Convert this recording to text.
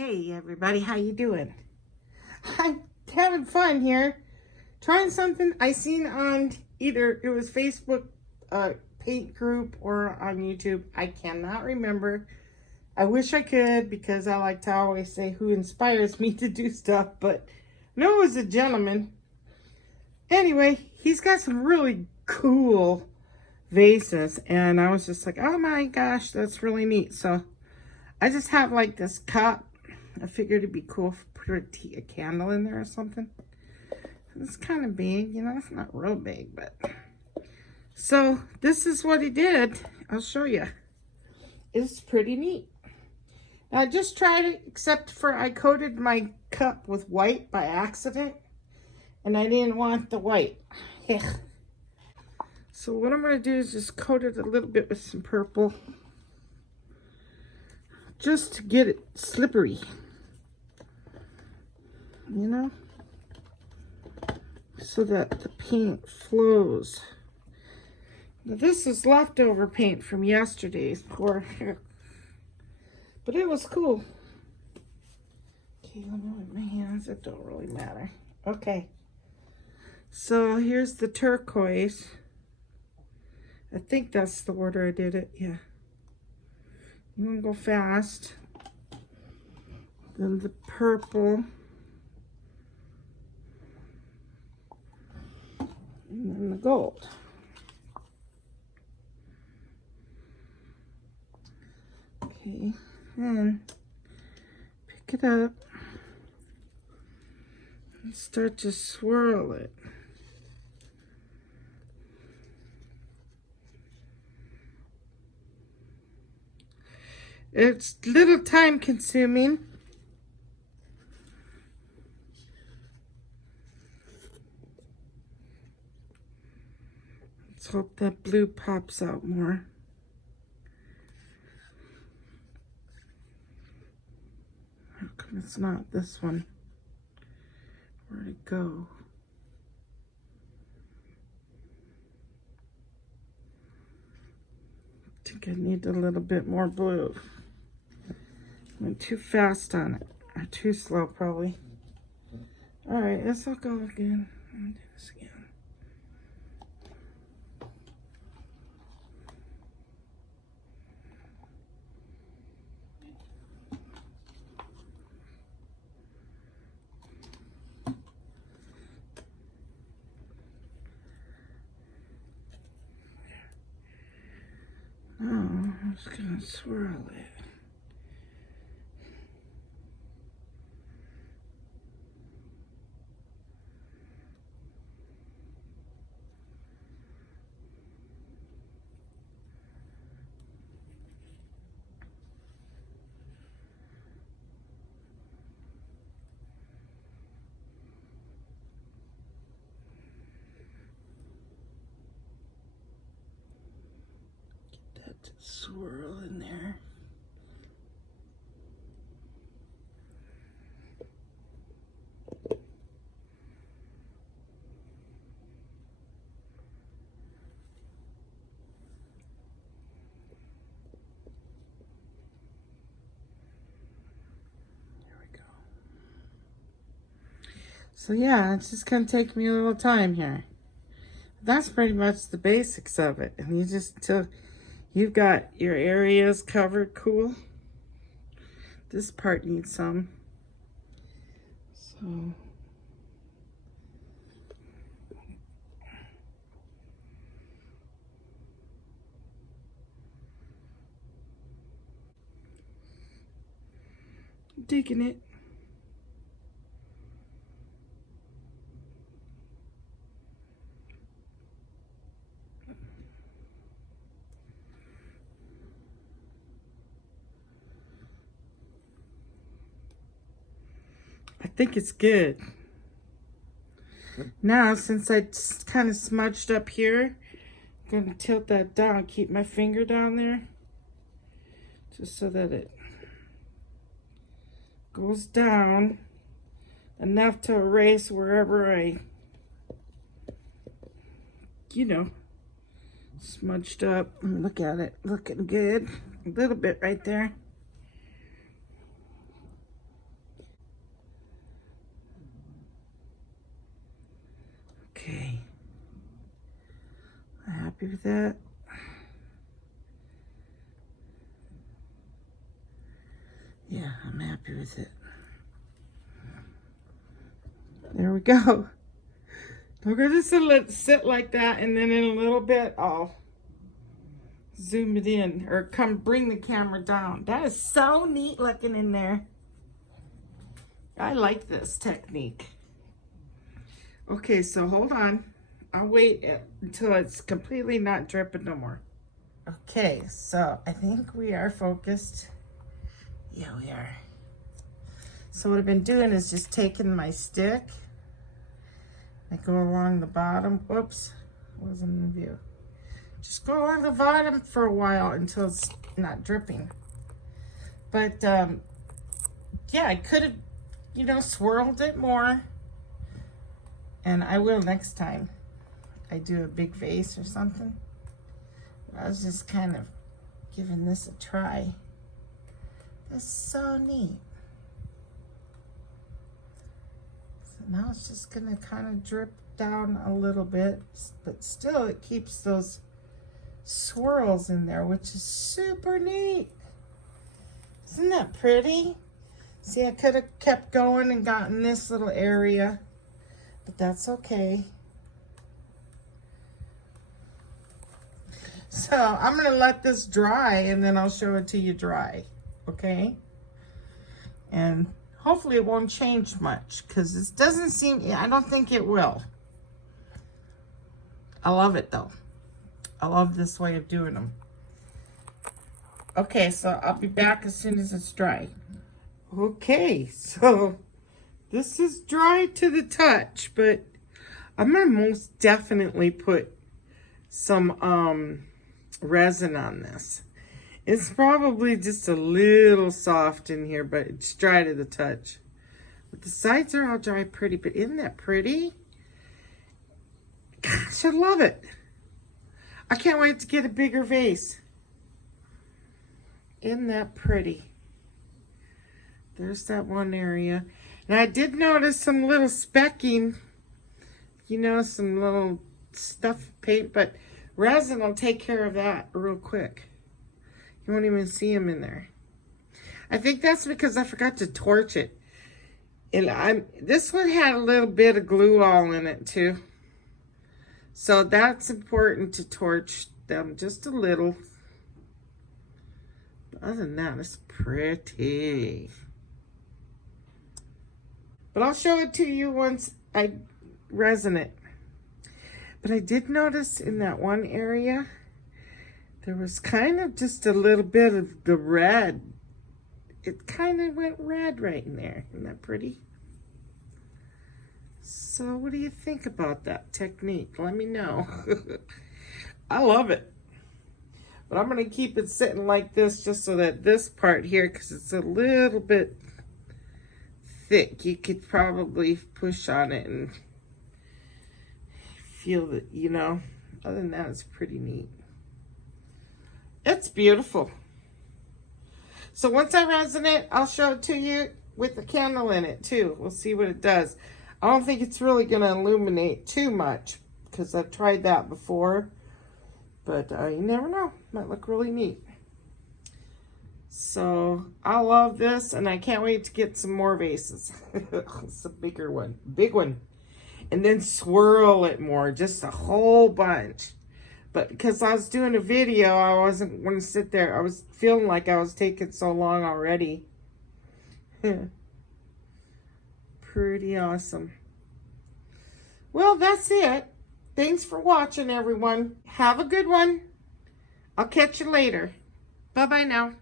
Hey everybody, how you doing? I'm having fun here, trying something I seen on either it was Facebook paint group or on YouTube. I cannot remember. I wish I could because I like to always say who inspires me to do stuff, but no, it was a gentleman. Anyway, he's got some really cool vases and I was just like, oh my gosh, that's really neat. So I just have like this cup. I figured it'd be cool if I put a candle in there or something. It's kind of big, you know, it's not real big, but. So this is what he did. I'll show you. It's pretty neat. Now I just tried it, except for I coated my cup with white by accident. And I didn't want the white. So what I'm going to do is just coat it a little bit with some purple. Just to get it slippery. You know, so that the paint flows. Now, this is leftover paint from yesterday's pour, but it was cool. Okay, let me wipe my hands. It don't really matter. Okay, so here's the turquoise. I think that's the order I did it. Yeah, you want to go fast. Then the purple. And then the gold. Okay, then pick it up and start to swirl it. It's a little time consuming. Let's hope that blue pops out more. How come it's not this one? Where'd it go? I think I need a little bit more blue. Went too fast on it, or too slow probably. All right, this will go again. I'll do this again. Oh, I'm just gonna swirl it. Get that to swirl in there. So yeah, it's just gonna take me a little time here. That's pretty much the basics of it. And you just, till you've got your areas covered cool. This part needs some. So. Digging it. I think it's good. Now, since I kind of smudged up here, I'm going to tilt that down, keep my finger down there, just so that it goes down enough to erase wherever I, you know, smudged up. Look at it, looking good. A little bit right there. happy with that. Yeah, I'm happy with it. There we go. We're going to let it sit like that, and then in a little bit, I'll zoom it in, or come bring the camera down. That is so neat looking in there. I like this technique. Okay, so hold on. I'll wait until it's completely not dripping no more. Okay, so I think we are focused. Yeah, we are. So what I've been doing is just taking my stick. I go along the bottom. Whoops, wasn't in view. Just go along the bottom for a while until it's not dripping. But yeah, I could have, you know, swirled it more. And I will next time I do a big vase or something. I was just kind of giving this a try. That's so neat. So now it's just gonna kind of drip down a little bit, but still it keeps those swirls in there, which is super neat. Isn't that pretty? See, I could have kept going and gotten this little area, but that's okay. So I'm gonna let this dry and then I'll show it to you dry, okay? And hopefully it won't change much, because it doesn't seem, I don't think it will. I love it though. I love this way of doing them. Okay, so I'll be back as soon as it's dry. Okay, so this is dry to the touch, but I'm gonna most definitely put some resin on this. It's probably just a little soft in here, but it's dry to the touch. But the sides are all dry pretty, but isn't that pretty? Gosh, I love it. I can't wait to get a bigger vase. Isn't that pretty? There's that one area. And I did notice some little specking, you know, some little stuff paint, but resin will take care of that real quick. You won't even see them in there. I think that's because I forgot to torch it. And this one had a little bit of glue all in it too. So that's important to torch them just a little. But other than that, it's pretty. But I'll show it to you once I resin it. But I did notice in that one area, there was kind of just a little bit of the red. It kind of went red right in there. Isn't that pretty? So what do you think about that technique? Let me know. I love it. But I'm going to keep it sitting like this just so that this part here, because it's a little bit thick, you could probably push on it and feel that, you know. Other than that, it's pretty neat. It's beautiful. So once I resin it, I'll show it to you with the candle in it too. We'll see what it does. I don't think it's really going to illuminate too much because I've tried that before. But you never know. Might look really neat. So I love this, and I can't wait to get some more vases. It's a bigger one. Big one. And then swirl it more. Just a whole bunch. But because I was doing a video, I wasn't going to sit there. I was feeling like I was taking so long already. Pretty awesome. Well, that's it. Thanks for watching, everyone. Have a good one. I'll catch you later. Bye-bye now.